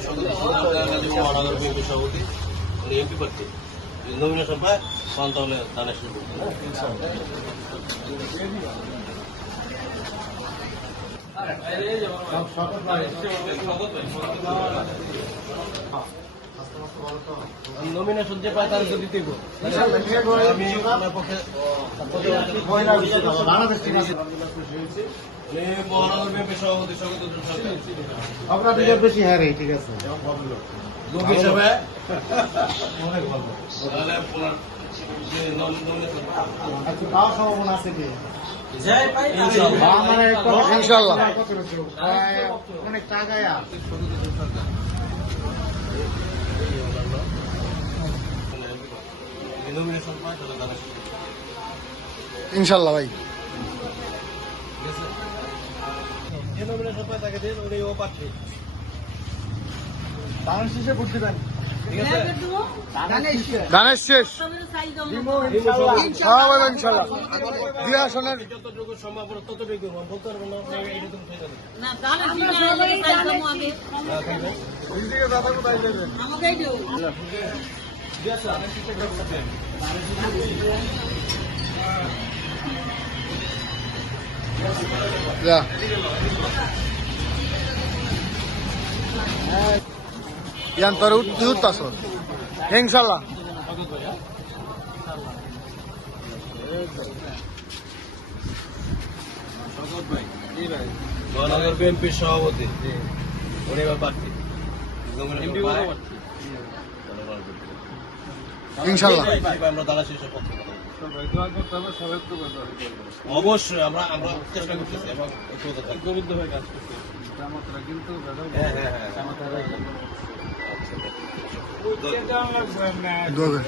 মহানগর বিএনপি সভাপতি উনি এমপি প্রার্থী নমিনেশন পায় তখন তাহলে দানের শুরু করবেন। নমিনেশন যে পায় তার যদি দিব আমি আপনার পক্ষে মহানগর বিএনপি সভাপতি আপনার বেশি হ্যাঁ রে, ঠিক আছে। লোক হিসাবে অনেক ভালো তাহলে আপনার যে নমিনেশন আচ্ছা, পাওয়ার সম্ভাবনা আছে কি? ইনশাআল্লাহ মানে ইনশাআল্লাহ। অনেক টাকায়া নমিনেশন পায় তাহলে দানের শুরু ইনশাল্লাহ ভাই। যে নমিনেশন পায় তাকে দিন উনি ও প্রার্থী দান শেষে ভোট দিবেন। ঠিক আছে ধানের শেষ হ্যাঁ ভাই ইনশাল্লাহ। দুই আসনের যতটুকু সম্ভব ততটুকু বলতে পারবেন না আপনি এইরকম হয়ে যাবে না দানের আমি ওইদিকে দাদা কোথায় যাবেন? আমাকেই দিও যা ইয়ান তোর উঠতে আসো ইনশাল্লাহ। মহানগর বিএনপির সভাপতি উনি এবার প্রার্থী ইনশাল্লাহ। আমরা দাঁড়া শেষে পক্ষে অবশ্যই আমরা আমরা চেষ্টা করতেছি এবং ঐক্যবদ্ধ হয়ে কাজ করতেছি। হ্যাঁ হ্যাঁ হ্যাঁ দোয়া কর।